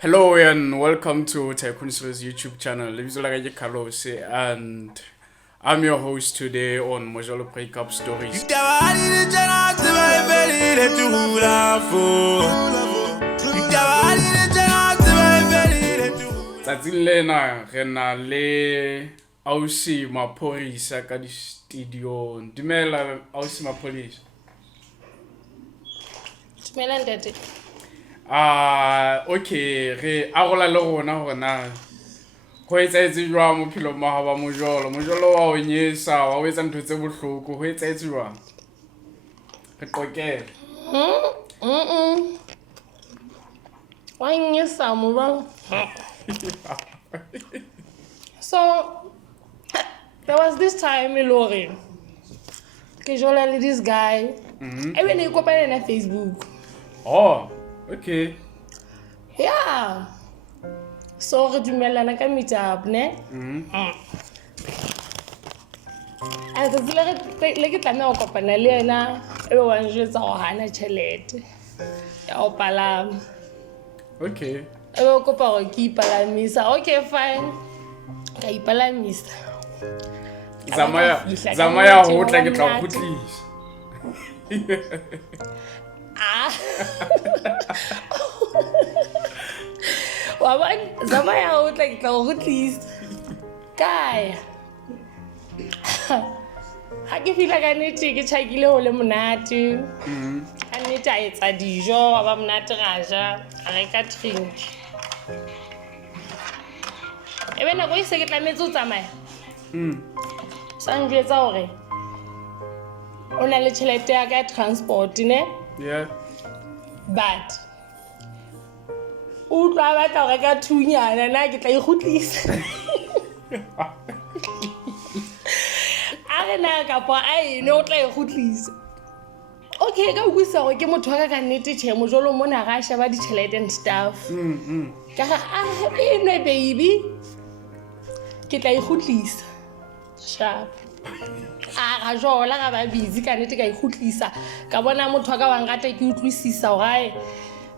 Hello and welcome to TYCOONseries YouTube channel. And I'm your host today on Mjolo Breakup Stories. Tsatsing lena re na le ausi maphorisa ka di studio. Dumela ausi maphorisa. Dumela ntate. Okay, re agola le rona hore na ho etsaetse jwang mophelo ma ha ba Mjolo wa o nyesa wa o etsa ntho tse bohloko ho etsaetse jwang re qoqele Wa nyesa mo. So there was this time Ilori ke jola le this guy even e kopane na Facebook. Oh, okay. Yeah. So re dumelana ka meet up ne. And the le ke tla go kopana le yena e be wa njwetsa go hana chelete ya o palama. Okay. E be o kopa go ke ipalamisa. Okay, fine. Ka ipalamisa. Zamaya ho tla ke tla go tlisa. Zamaya o tla ke tla go tlisa. Kaya. Ha ke fila ka nete ke tshakile ho le monate. Ka nete a etsa dijo wa ba monate ga ja a reka drink. Ebe nako e se ke tlametse o tsamaya. Sa njwetsa hore o na le tšhelete ya ka transport ne. Yeah. But o tla batla go reka thunyana na ke tla e khutlisa. Na ka pa ai no tla e khutlisa. Okay, ka ukwisa go ke motho wa ka nnete tšhe Mjolo mona ga shaba di chelete and stuff. Ka ga no baby ke tla e khutlisa. Sharp. Ga jola ga ba busy ka nnete ka e khutlisa ka bona motho wa ka wa ngata ke utlwisisa gae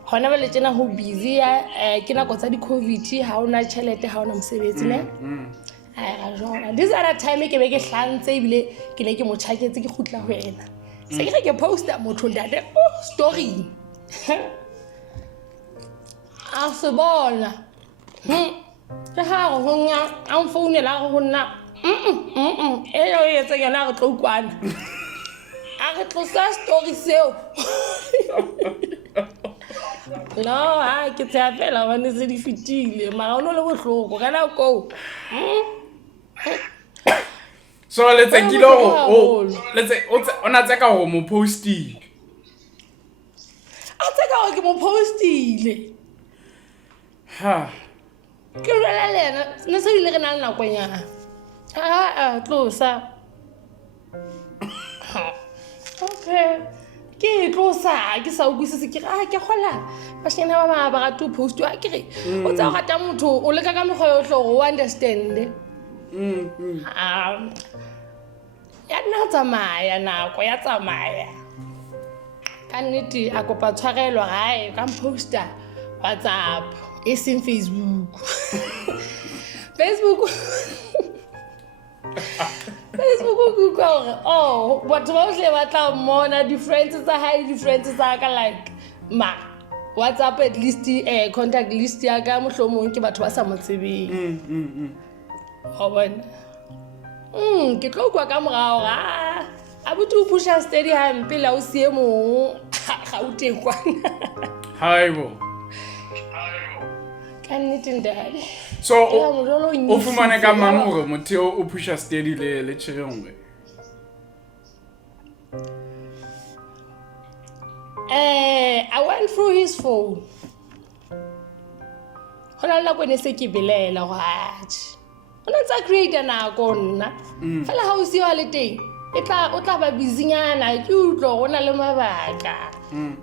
hona ba le tsena ho busy ke nako tsa di covid ha ona chelete ha ona mosebetsi ne. This other time ke be ke hlantse ibile ke ne ke mo tshaketse ke khutla ho ena se ke posta motho ndade story a se bona ke ha go nya a mfoune la go nna yo yetse ke na go tlokwana a re tlosa story seo. No, ke tsa fela ba ne se di fitile mara o no le bohloko kana go. So let's say ona tseka ho mo posting. A tseka go ke mo postile. Ke rela lena ne se ile re na le nakonyana. Tlosa. Okay. Ke tlosa ke sa ukwise ke ke gola ba shena ba ga to post wa ke re o tsa ga ta motho o le ka megho yohle go understand. Ya nna tsamaya nako ya tsamaya ka nnete a kopa tshwarelwa gae ka poster WhatsApp e seng Facebook. Facebook go oh batho ba hle ba tla mona difference tsa high difference tsa ka like ma WhatsApp at least contact list ya ka mohlomong ke batho ba sa mo tsebeng. Bona ke tlo kwa ka morao a butu pusha steady hampe la o sie mo ga o tekwana. Haibo Kan nnete ndale. So o fumane ka mang hore motho o pusha steady le tshirengwe? I went through his phone. Hona la kwene se ke belela go hatch. Ona tsa create na go nna. Fela ha o se wa le teng. O tla ba busy nyana ke utlo gona le mabaka.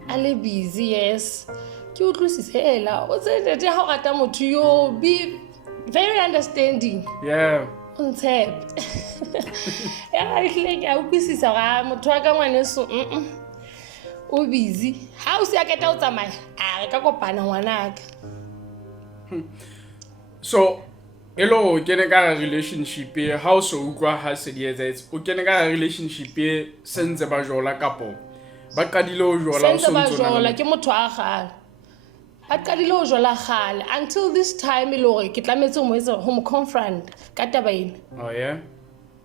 A le busy yes. Ke utlwisise hela o tsene te ha o rata motho yo be very understanding. Yeah. Untsep. Ya ile ke utlwisisa ga motho wa ka ngwaneso o busy ha o se a keta o tsamaya a re ka kopana ngwanaka So hello o kene ka relationship ha o so utlwa ha se di etsetse o kene ka relationship sentse ba jola kapo ba qadile o jola o sentse ba sontso jola ke motho a gale ba qadile o jola gale until this time e le gore ke tlametse ho mo confront ka taba ena. Oh yeah.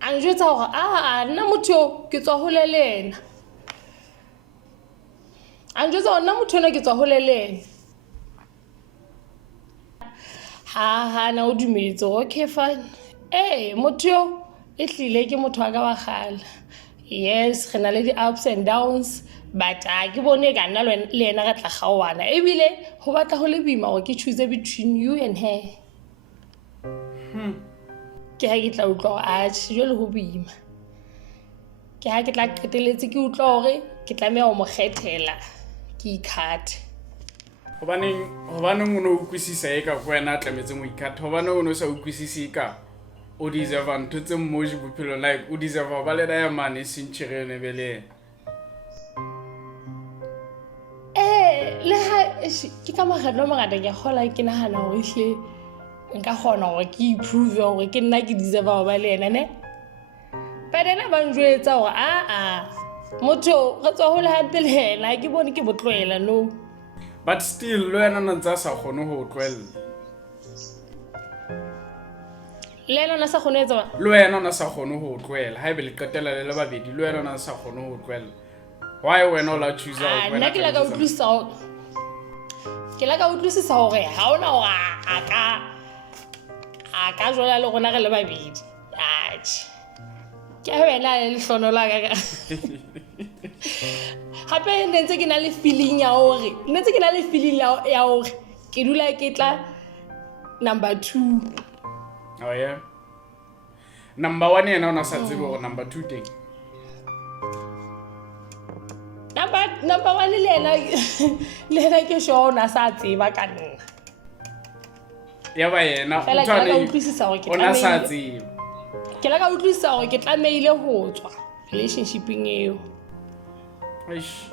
A njwetsa gore nna motho ke tswa hole le ena. A njwetsa gore nna motho ena ke tswa hole le ena. Na o dumetse okay fine. Motho yo e hlile ke motho wa ka wa gale. Yes, re na le di ups and downs, but ke bone ka nna le ena ga tla gaoana. Ebile ho batla ho le boima gore ke choose between you and her. Ke ha ke tla utlwa jwale ho boima. Ke ha ke tla qeteletse ke utlwa gore ke tlameha ho mo kgethela ke ikhathe. Hobaneng o no ukwisisa eka go wena tlametse mo ikhatha hobaneng o no sa ukwisisi ka o deserve ntho tse mmoji bophelo like o deserve ba le diamond sentšhere ne bele le ha ke ka magano magata ke gola ke nagana gore hle nka gona gore ke improve gore ke nna ke deserve ba le ena ne but ena ba njwetsa gore motho re tswa hole hantle le ena ke bone ke botloela no. But still lo ena ntsa sa gone ho tlwella le ena na sa gone etsa ba lo ena na sa gone ho tlwella ha e be le qetela le babedi lo ena na sa gone ho tlwella why wena o la choose ho wena nna ke la ka utlwisisa gore ha ona gore a ka jola le gona re le babedi ke wena le hlono la ka hape ntse ke na le feeling ya hore ke dula ke tla number 2. Oh yeah. Number 1 yena ona sa tsebe gore number 2 teng. Number 1 le ena ke sure ona sa tseba ka nna. Ya ba yena o tshwane ona sa tseba. Ke la ka utlwisisa gore ke tlameile ho tswa relationshiping eo. Eish.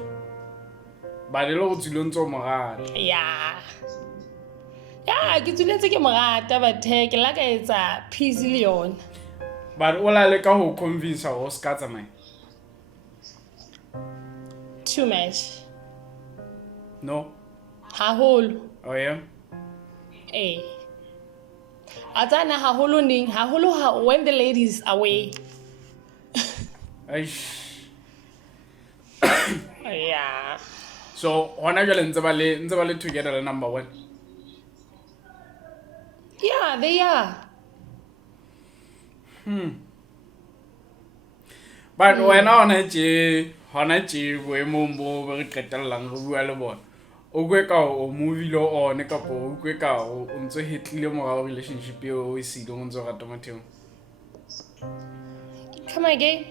Ba le lo tsilong tso mogata. Ya ke tsuletse ke mogata but ke la ka etsa peace le yona. Ba o la le ka ho convince ho ska tsamaya. Too much. No. Haholo. Oh yeah. Atana haholo when the ladies away. Eish. Yeah. So hona jale ntse ba le together le number 1. Yeah, they are. But wena hona tje boemong bo re qetellang re bua le bona o kwe ka o movie lo one ka po o kwe ka o ntse hetlile morao relationship eo o se dong ntse rata matheo. Come again.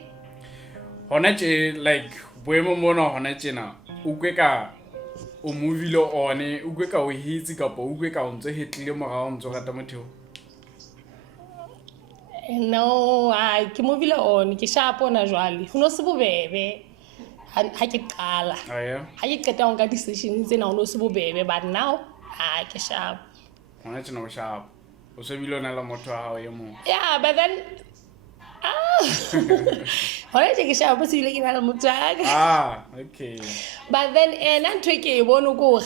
Hona tje like boemong bona hona tjena o kwe ka o movie lo one o kwe ka o hitsi ka po o kwe ka o ntse hetlile morao ntse rata matheo. No, ke movile on ke sharp ona jwale ho no se bobebe ha ke qala ha ke qeta ho nka decisions tsena ho no se bobebe but now ke sharp hona tsena o sharp o se bile ona la motho wa hao ye mo but then hona ke sharp se bile ke na le motho wa okay but then ena ntwe ke bona gore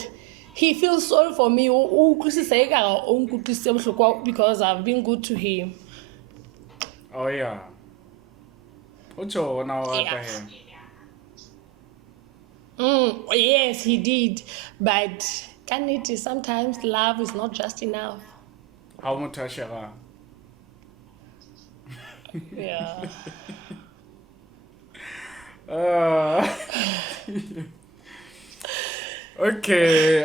he feels sorry for me o utlwisisa e ka o nkutlwisise bohloko because I've been good to him. Oh yeah. Ucho na wata him. Yes, he did. But can it sometimes love is not just enough. How much ashara? Yeah. Okay,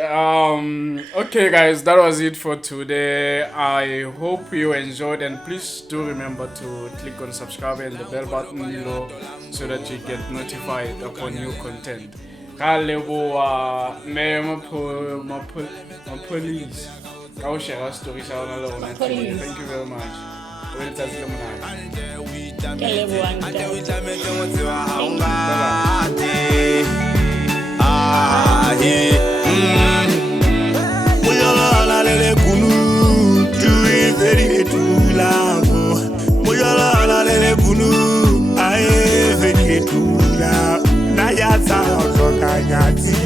okay guys, that was it for today. I hope you enjoyed, and please do remember to click on subscribe and the bell button below so that you get notified upon new content. My police. I'll share stories. Thank you very much. Bye-bye. dula na ya tsa o hloka nyatsi